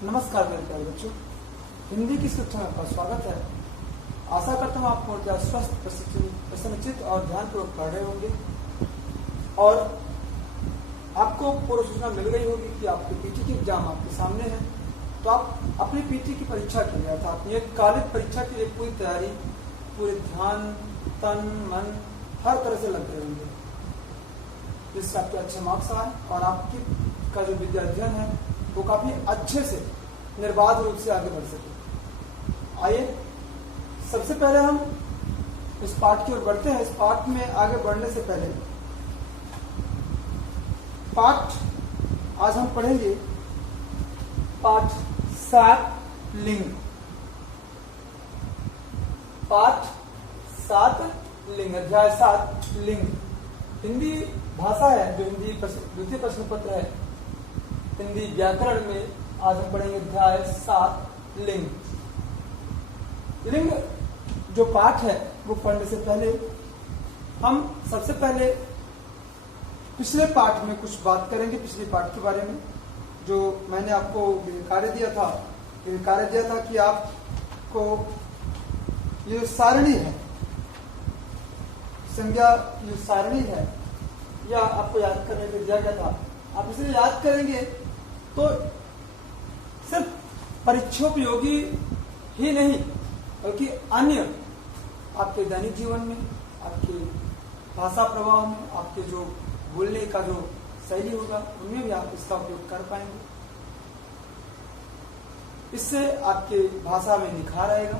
नमस्कार मेरे प्यारे बच्चों, हिंदी की शिक्षा में आपका स्वागत है। आशा करता हूँ आप पूर्णतः स्वस्थ, प्रसन्नचित्त और ध्यानपूर्वक पढ़ रहे होंगे और आपको पूर्व सूचना मिल गई होगी कि आपके पीटी की एग्जाम आपके सामने है। तो आप अपनी पीटी की परीक्षा के लिए अर्थात नियतकालिक परीक्षा के लिए पूरी तैयारी, पूरे ध्यान, तन मन हर तरह से लग रहे होंगे, जिससे आपके अच्छे मार्क्स आए और आपकी का जो विद्या अध्ययन है वो काफी अच्छे से निर्बाध रूप से आगे बढ़ सके। आइए सबसे पहले हम इस पाठ की ओर बढ़ते हैं। इस पाठ में आगे बढ़ने से पहले पाठ आज हम पढ़ेंगे पाठ 7 लिंग। पाठ 7 लिंग, अध्याय 7 लिंग हिंदी भाषा है, जो हिंदी द्वितीय प्रश्न पत्र है हिंदी व्याकरण में। आज हम पढ़ेंगे अध्याय 7 लिंग। लिंग जो पाठ है वो पढ़ने से पहले हम सबसे पहले पिछले पाठ में कुछ बात करेंगे, पिछले पाठ के बारे में। जो मैंने आपको कार्य दिया था कि आपको ये सारणी है, संज्ञा की सारणी है, या आपको याद करने के दिया गया था। आप इसे याद करेंगे तो सिर्फ परीक्षोपयोगी ही नहीं बल्कि अन्य आपके दैनिक जीवन में, आपके भाषा प्रवाह में, आपके जो बोलने का जो शैली होगा उनमें भी आप इसका उपयोग कर पाएंगे। इससे आपके भाषा में निखार आएगा,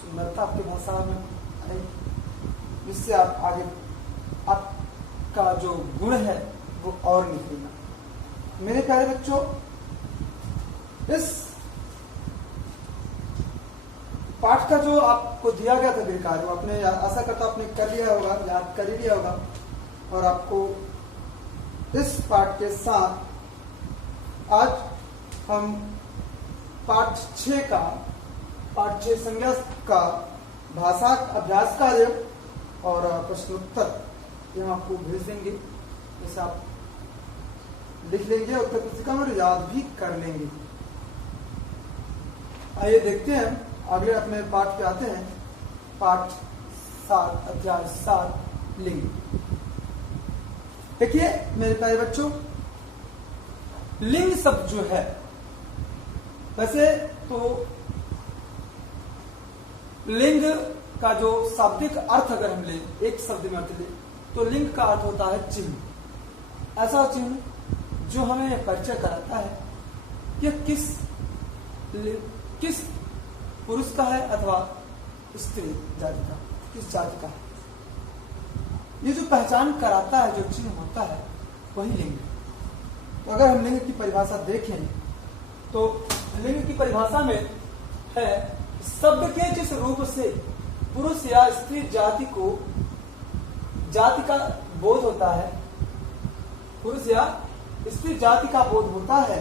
सुंदरता आपके भाषा में आएगी, जिससे आप आगे आपका जो गुण है वो और निखरेगा। मेरे प्यारे बच्चों, इस पाठ का जो आपको दिया गया था कार्य, आपने आशा करता आपने कर लिया होगा, याद कर ही लिया होगा। और आपको इस पाठ के साथ आज हम पाठ 6 संज्ञा का भाषा अभ्यास कार्य और प्रश्नोत्तर ये हम आपको भेज देंगे। जैसे आप लिख लेंगे, उत्तर पुस्तिका में याद भी कर लेंगे। आइए देखते हैं, आगे अपने पाठ पे आते हैं। पाठ 7 अध्याय 7 लिंग। देखिए मेरे प्यारे बच्चों, लिंग शब्द जो है, वैसे तो लिंग का जो शाब्दिक अर्थ अगर हम ले, एक शब्द में अर्थ ले, तो लिंग का अर्थ होता है चिन्ह। ऐसा चिन्ह जो हमें परिचय कराता है यह किस पुरुष का है अथवा स्त्री जाति का, किस जाति का है। ये जो पहचान कराता है, जो चिन्ह होता है, वही लिंग है। तो अगर हम लिंग की परिभाषा देखें तो लिंग की परिभाषा में है शब्द के जिस रूप से पुरुष या स्त्री जाति को जाति का बोध होता है, पुरुष या स्त्री जाति का बोध होता है,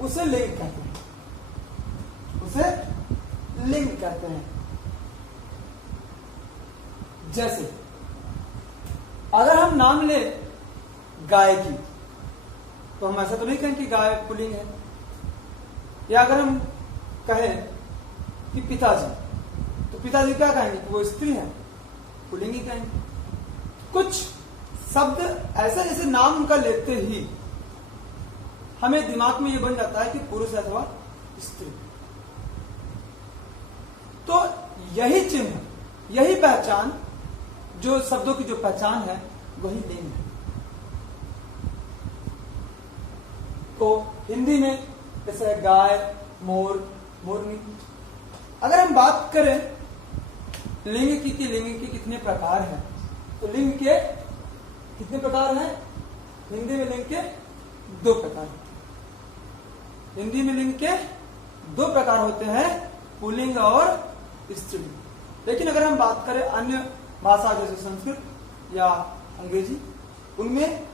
उसे लिंग कहते हैं। उसे लिंग कहते हैं। जैसे अगर हम नाम ले गाय की, तो हम ऐसा तो नहीं कहें कि गाय पुल्लिंग है। या अगर हम कहें कि पिताजी, तो पिताजी क्या कहेंगे कि वो स्त्री है, पुल्लिंग ही कहेंगे। कुछ शब्द ऐसे जैसे नाम उनका लेते ही हमें दिमाग में ये बन जाता है कि पुरुष अथवा स्त्री। तो यही चिन्ह, यही पहचान, जो शब्दों की जो पहचान है वही लिंग है। तो हिंदी में जैसे गाय, मोर, मोरनी। अगर हम बात करें लिंग की कि लिंग के कितने प्रकार हैं, तो लिंग के कितने प्रकार हैं? हिंदी में लिंग के 2 प्रकार। हिंदी में लिंग के 2 प्रकार होते हैं, पुल्लिंग और स्त्रीलिंग। लेकिन अगर हम बात करें अन्य भाषा जैसे संस्कृत या अंग्रेजी, उनमें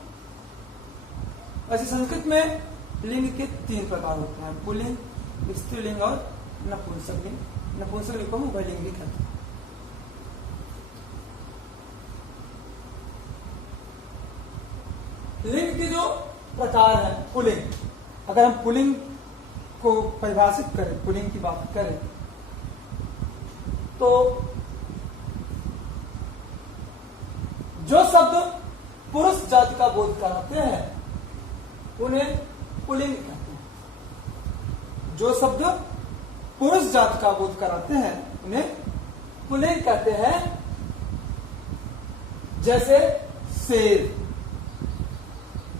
वैसे संस्कृत में लिंग के 3 प्रकार होते हैं, पुल्लिंग, स्त्रीलिंग और नपुंसकलिंग। नपुंसकलिंग को हम उभयलिंग भी कहते हैं। लिंग के जो प्रकार है पुल्लिंग, अगर हम पुल्लिंग को परिभाषित करें, पुल्लिंग की बात करें तो जो शब्द पुरुष जाति का बोध कराते हैं उन्हें पुल्लिंग कहते हैं। जो शब्द पुरुष जाति का बोध कराते हैं उन्हें पुल्लिंग कहते हैं। जैसे शेर,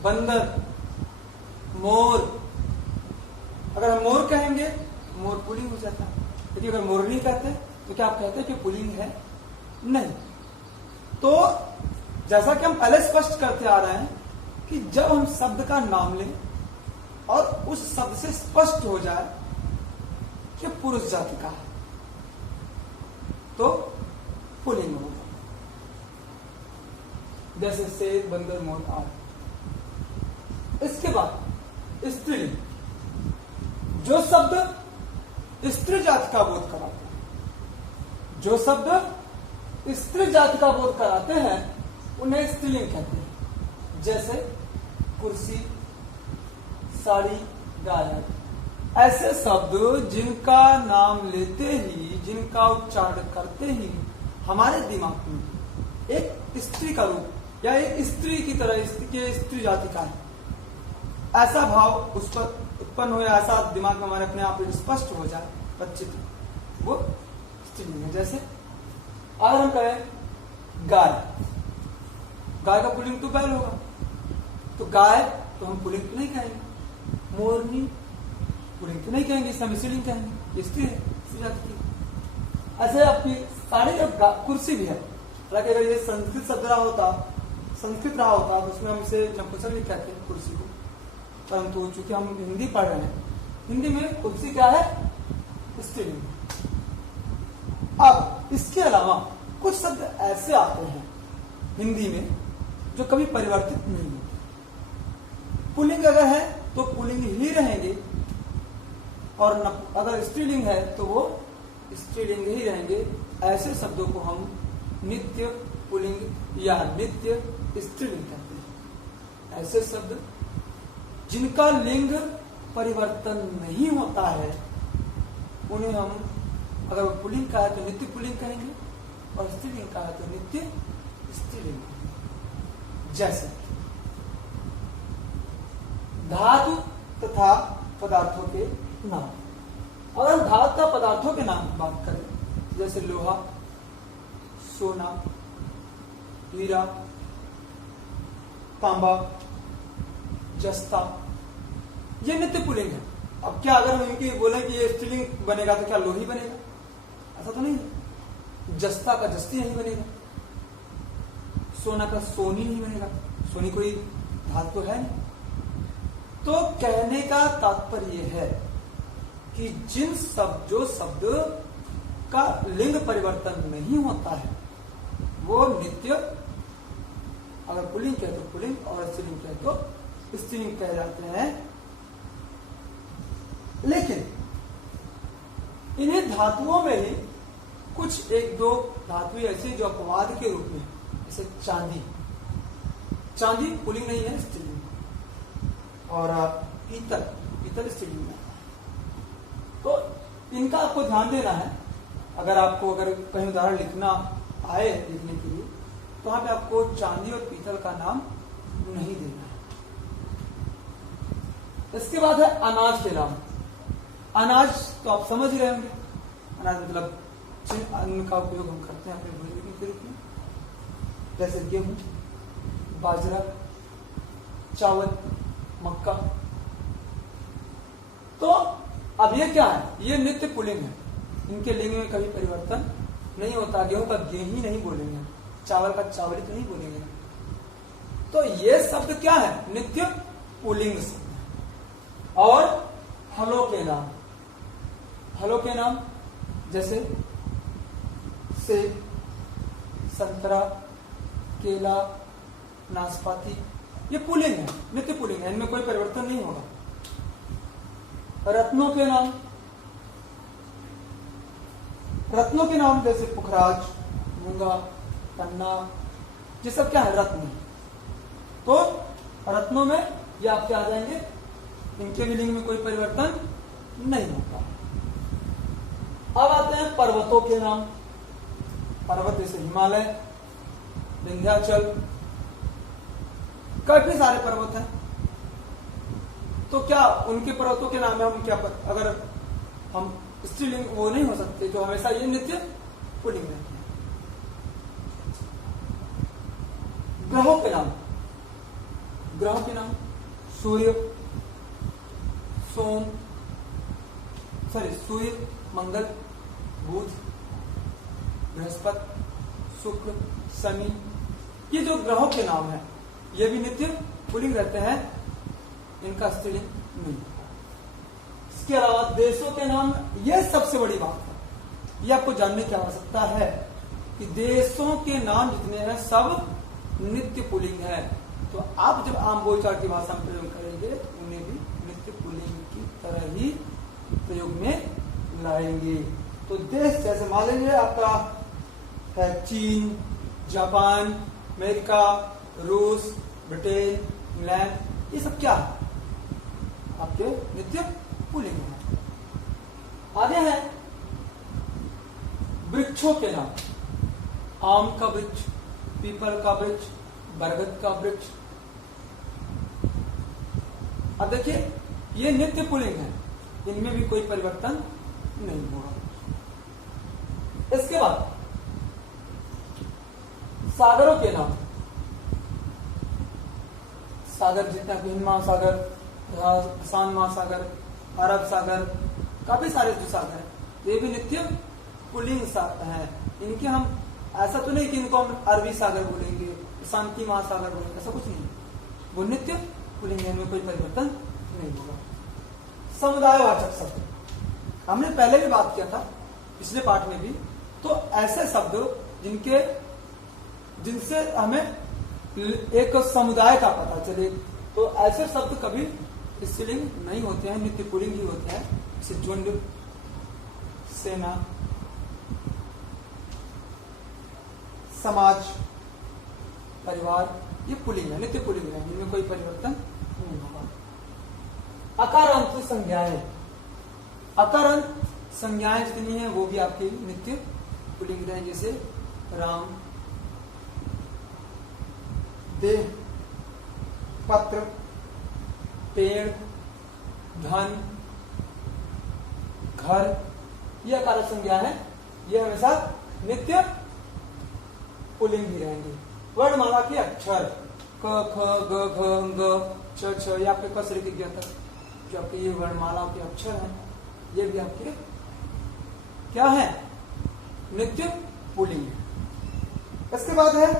बंदर, मोर। अगर हम मोर कहेंगे मोर पुल्लिंग हो जाता है, लेकिन अगर मोर नहीं कहते तो क्या आप कहते हैं कि पुल्लिंग है? नहीं। तो जैसा कि हम पहले स्पष्ट करते आ रहे हैं कि जब हम शब्द का नाम लें और उस शब्द से स्पष्ट हो जाए कि पुरुष जाति का है तो पुल्लिंग होगा। जैसे शेर, बंदर, मोर आदि। इसके बाद स्त्रीलिंग, जो शब्द स्त्री जाति का बोध कराते हैं, जो शब्द स्त्री जाति का बोध कराते हैं उन्हें स्त्रीलिंग कहते हैं। जैसे कुर्सी, साड़ी, गाय। ऐसे शब्द जिनका नाम लेते ही, जिनका उच्चारण करते ही हमारे दिमाग में एक स्त्री का रूप या एक स्त्री की तरह स्त्री जाति का है ऐसा भाव उस पर उत्पन्न हो, या ऐसा दिमाग में हमारे अपने आप स्पष्ट हो जाए पच्चित, वो स्त्रीलिंग है। जैसे अगर हम कहें गाय, गाय का पुल्लिंग तो बैल होगा, तो गाय तो हम पुल्लिंग तो नहीं कहेंगे। मोरनी पुल्लिंग तो नहीं कहेंगे, इसका स्त्रीलिंग कहेंगे, स्त्री है, स्त्री जाति की। ऐसे आपकी साड़ी और कुर्सी भी है, हालांकि अगर ये संस्कृत शब्द रहा होता, संस्कृत रहा होता तो उसमें हम इसे नपुंसक नहीं कहते कुर्सी को, परंतु चूंकि हम हिंदी पढ़ रहे हैं, हिंदी में कुर्सी क्या है? स्त्रीलिंग। अब इसके अलावा कुछ शब्द ऐसे आते हैं हिंदी में जो कभी परिवर्तित नहीं होते। पुल्लिंग अगर है तो पुल्लिंग ही रहेंगे, और अगर स्त्रीलिंग है तो वो स्त्रीलिंग ही रहेंगे। ऐसे शब्दों को हम नित्य पुल्लिंग या नित्य स्त्रीलिंग कहते हैं। ऐसे शब्द जिनका लिंग परिवर्तन नहीं होता है उन्हें हम, अगर पुल्लिंग का है तो नित्य पुल्लिंग कहेंगे और स्त्रीलिंग का है तो नित्य स्त्रीलिंग कहेंगे। जैसे धातु तथा पदार्थों के नाम, अगर हम धातु तथा पदार्थों के नाम की बात करें, जैसे लोहा, सोना, हीरा, तांबा, जस्ता, ये नित्य पुल्लिंग है। अब क्या अगर हम इनकी बोले कि ये स्त्रीलिंग बनेगा तो क्या लोही बनेगा? ऐसा तो नहीं है। जस्ता का जस्ती नहीं बनेगा, सोना का सोनी नहीं बनेगा, सोनी कोई धातु तो है नहीं। तो कहने का तात्पर्य है कि जिन शब्द, जो शब्द का लिंग परिवर्तन नहीं होता है वो नित्य, अगर पुल्लिंग कहे तो पुल्लिंग और स्त्रीलिंग कहे तो स्त्रीलिंग कहे जाते हैं। लेकिन इन्हीं धातुओं में ही कुछ एक दो धातुएं ऐसी जो अपवाद के रूप में, जैसे चांदी, चांदी पुल्लिंग नहीं है, स्त्रीलिंग। और पीतल, पीतल स्त्रीलिंग है। तो इनका आपको ध्यान देना है। अगर आपको अगर कहीं उदाहरण लिखना आए लिखने के लिए तो वहां पे आपको चांदी और पीतल का नाम नहीं देना है। इसके बाद है अनाज के नाम। अनाज तो आप समझ ही रहे होंगे, अनाज मतलब जिन अन्न का उपयोग हम करते हैं अपने भोजन के रूप में, जैसे गेहूं, बाजरा, चावल, मक्का। तो अब ये क्या है? ये नित्य पुल्लिंग है, इनके लिंग में कभी परिवर्तन नहीं होता। गेहूं का गेहूं नहीं बोलेंगे, चावल का चावल तो नहीं बोलेंगे। तो ये शब्द क्या है? नित्य पुल्लिंग शब्द है। और फलों के नाम, फलों के नाम जैसे सेब, संतरा, केला, नाशपाती, ये पुल्लिंग है, नित्य पुल्लिंग है, इनमें कोई परिवर्तन नहीं होगा। रत्नों के नाम, रत्नों के नाम जैसे पुखराज, मूंगा, पन्ना, ये सब क्या है? रत्न। तो रत्नों में ये आपके आ जाएंगे, इनके भी लिंग में कोई परिवर्तन नहीं होता। अब आते हैं पर्वतों के नाम। पर्वत जैसे हिमालय, विंध्याचल, काफी सारे पर्वत हैं। तो क्या उनके पर्वतों के नाम में हम क्या अगर हम स्त्रीलिंग वो नहीं हो सकते जो हमेशा ये नित्य पुल्लिंग रहते हैं। ग्रहों के नाम, ग्रहों के नाम सूर्य, सूर्य, मंगल, बुध, बृहस्पति, शुक्र, शनि, ये जो ग्रहों के नाम है ये भी नित्य पुल्लिंग रहते हैं, इनका स्त्रीलिंग नहीं। इसके अलावा देशों के नाम, ये सबसे बड़ी बात है, ये आपको जानने की आवश्यकता है कि देशों के नाम जितने हैं सब नित्य पुल्लिंग है। तो आप जब आम बोलचाल की भाषा में प्रयोग करेंगे उन्हें भी नित्य पुल्लिंग की तरह ही प्रयोग में लाएंगे। तो देश जैसे मान लीजिए आपका है चीन, जापान, अमेरिका, रूस, ब्रिटेन, इंग्लैंड, ये सब क्या है आपके नित्य पुल्लिंग है। आगे है वृक्षों के नाम, आम का वृक्ष, पीपल का वृक्ष, बरगद का वृक्ष। अब देखिए ये नित्य पुल्लिंग है, इनमें भी कोई परिवर्तन नहीं होगा। इसके बाद सागरों के नाम, सागर जितना हिंद महासागर, प्रशांत महासागर, अरब सागर, काफी सारे जो सागर हैं ये भी नित्य पुल्लिंग है। इनके हम ऐसा तो नहीं कि इनको हम अरबी सागर बोलेंगे, शांति महासागर बोलेंगे, ऐसा कुछ नहीं, वो नित्य पुल्लिंग में कोई परिवर्तन नहीं होगा। समुदायवाचक शब्द हमने पहले भी बात किया था, पिछले पाठ में भी। तो ऐसे शब्द जिनसे हमें एक समुदाय का पता चले, तो ऐसे शब्द कभी स्त्रीलिंग नहीं होते हैं, नित्य पुल्लिंग ही होते हैं। जैसे झुंड, सेना, समाज, परिवार, ये पुल्लिंग है, नित्य पुल्लिंग है, इनमें कोई परिवर्तन नहीं होगा। अकारांत संज्ञाएं, अकारांत संज्ञाएं जितनी है वो भी आपकी नित्य पुल्लिंग है। जैसे राम, देह, पत्र, पेड़, धन, घर, ये अकारक संज्ञा है, ये हमेशा नित्य पुल्लिंग ही रहेंगे। वर्णमाला के अक्षर क, ख, ग, घ, ग, छ, छ, ये आपके कसरे की तक जो आपके ये वर्णमाला के अक्षर हैं, ये भी आपके क्या है, नित्य पुल्लिंग है। इसके बाद है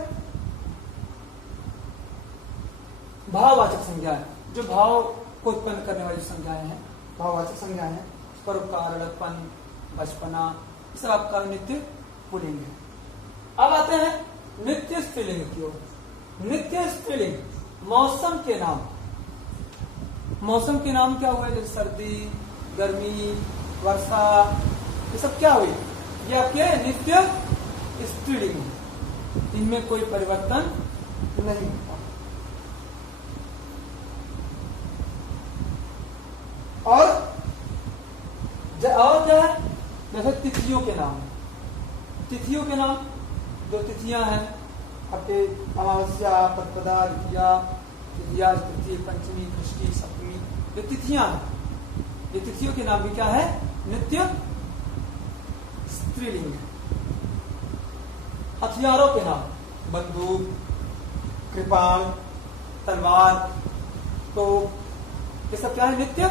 भाववाचक संज्ञाएं, जो भाव को उत्पन्न करने वाली संज्ञाएं हैं, भाववाचक संज्ञाएं हैं। परोपकार, लड़कपन, बचपना, ये सब आपका नित्य पुल्लिंग है। अब आते हैं नित्य स्त्रीलिंग की ओर। नित्य स्त्रीलिंग, मौसम के नाम, मौसम के नाम क्या हुए, जैसे सर्दी, गर्मी, वर्षा, ये सब क्या हुई, ये आपके नित्य स्त्रीलिंग है, इनमें कोई परिवर्तन नहीं होता। और क्या है, जैसे तिथियों के नाम, तिथियों के नाम, जो तिथियां हैं आपके अमावस्या, प्रतिपदा, द्वितीया, तृतीय, पंचमी, षष्ठी, सप्तमी, ये तिथियां हैं, ये तिथियों के नाम भी क्या है, नित्य स्त्रीलिंग है। हथियारों के नाम, बंदूक, कृपाण, तलवार, तोप, ये सब क्या है, नित्य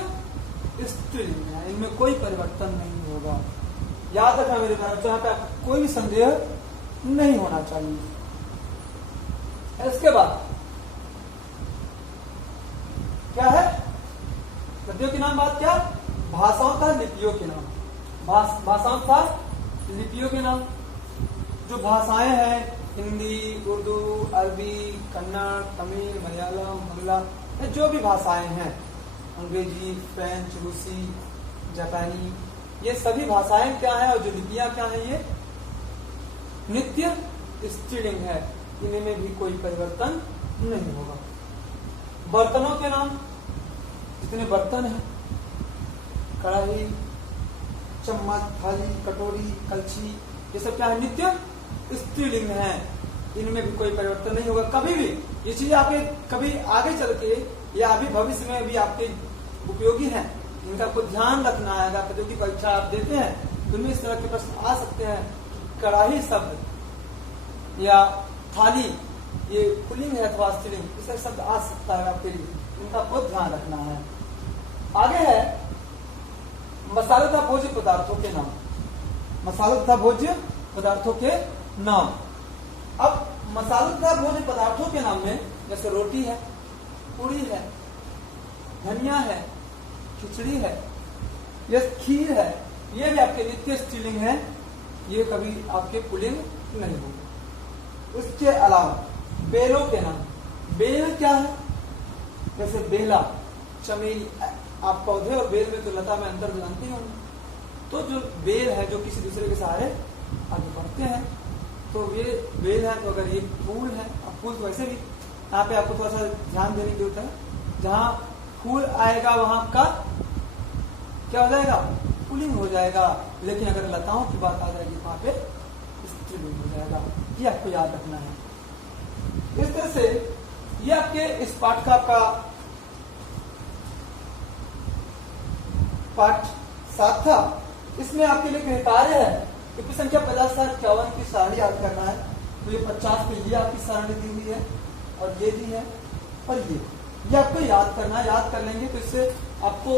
स्त्रीलिंग है, इनमें कोई परिवर्तन नहीं होगा। याद रखना मेरे बच्चों, यहाँ पे आपको कोई भी संदेह नहीं होना चाहिए। इसके बाद क्या है, गद्यों के नाम, बात क्या, भाषाओं का लिपियों के नाम, भाषाओं का लिपियों के नाम, जो भाषाएं हैं, हिंदी, उर्दू, अरबी, कन्नड़, तमिल, मलयालम, बांग्ला, जो भी भाषाएं हैं, अंग्रेजी, फ्रेंच, रूसी, जापानी, ये सभी भाषाएं क्या हैं और जो लिपियां क्या हैं, ये नित्य स्त्रीलिंग है, इनमें भी कोई परिवर्तन नहीं होगा। बर्तनों के नाम, जितने बर्तन हैं, कढ़ाई, चम्मच, थाली, कटोरी, कलछी, ये सब क्या है? नित्य स्त्रीलिंग है। इनमें भी कोई परिवर्तन नहीं होगा कभी भी। ये चीजें आपके कभी आगे चल के या अभी भविष्य में भी आपके उपयोगी हैं। इनका आपको ध्यान रखना है। अगर प्रतियोगी परीक्षा आप देते हैं तो इनमें इस तरह के प्रश्न आ सकते हैं। कढ़ाई शब्द या थाली, ये पुल्लिंग है अथवा स्त्रीलिंग, इसका शब्द आ सकता है आपके लिए, इनका आपको ध्यान रखना है। आगे है मसाले तथा भोज्य पदार्थों के नाम। मसाले तथा भोज्य पदार्थों के नाम। अब मसाले तथा भोज्य पदार्थों के नाम में जैसे रोटी है, पूरी है, धनिया है, खिचड़ी है, ये खीर है, ये भी आपके नित्य स्त्रीलिंग है, ये कभी आपके पुल्लिंग नहीं होंगे। उसके अलावा बेलों के नाम। बेल क्या है? जैसे बेला, चमेली, आप पौधे और बेल में तो लता में अंतर जानते होंगे। तो जो बेल है जो किसी दूसरे के सहारे आगे बढ़ते हैं, तो ये बेल है। तो अगर ये फूल है, अब फूल तो वैसे भी यहाँ पे आपको थोड़ा सा ध्यान देने की जरूरत है। जहाँ फूल आएगा वहां का क्या हो जाएगा? पुल्लिंग हो जाएगा। लेकिन अगर लताओं की बात आ जाएगी वहां पे स्त्रीलिंग हो जाएगा। ये आपको याद रखना है। इस तरह से ये आपके इस पाठ का आपका पाठ 7 था। इसमें आपके लिए गृह कार्य है कि संख्या 50,51 की सारणी याद करना है। तो ये 50 पे ये आपकी सारणी दी हुई है और ये दी है और ये आपको याद करना है। याद कर लेंगे तो इससे आपको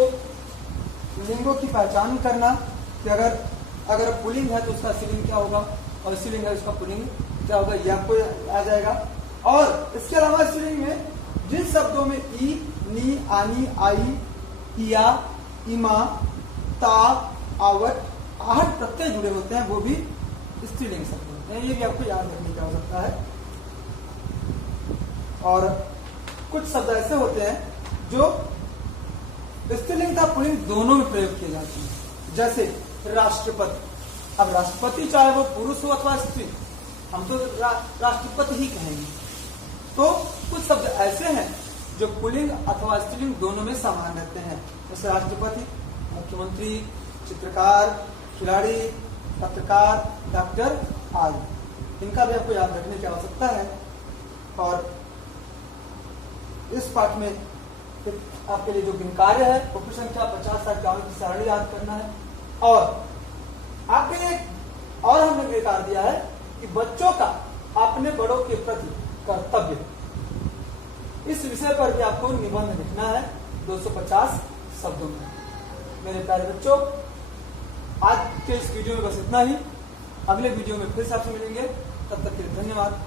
लिंगों की पहचान करना कि अगर पुल्लिंग है तो उसका स्त्रीलिंग क्या होगा और स्त्रीलिंग है उसका पुल्लिंग क्या होगा, ये आपको आ जाएगा। और इसके अलावा स्त्रीलिंग में जिन शब्दों में ई, नी, आनी, आई, इया, इमा, ता, आवट, आहट प्रत्यय जुड़े होते हैं वो भी स्त्रीलिंग शब्द होते हैं। ये भी आपको याद रखने की आवश्यकता है। और कुछ शब्द ऐसे होते हैं जो स्त्रीलिंग तथा पुल्लिंग दोनों में प्रयोग किए जाते हैं। जैसे राष्ट्रपति। अब राष्ट्रपति चाहे वो पुरुष हो अथवा स्त्री, हम तो राष्ट्रपति ही कहेंगे। तो कुछ शब्द ऐसे हैं जो पुल्लिंग अथवा स्त्रीलिंग दोनों में समान रहते हैं। जैसे राष्ट्रपति, मुख्यमंत्री, चित्रकार, खिलाड़ी, पत्रकार, डॉक्टर आदि। इनका भी आपको याद रखने की आवश्यकता है। और इस पाठ में आपके लिए जो कार्य है वो संख्या 50,51 की सारणी याद करना है। और आपके लिए और हमने गृह कार्य दिया है कि बच्चों का अपने बड़ों के प्रति कर्तव्य, इस विषय पर भी आपको निबंध लिखना है 250 शब्दों में। मेरे प्यारे बच्चों, आज के इस वीडियो में बस इतना ही। अगले वीडियो में फिर से आपसे मिलेंगे। तब तक के लिए धन्यवाद।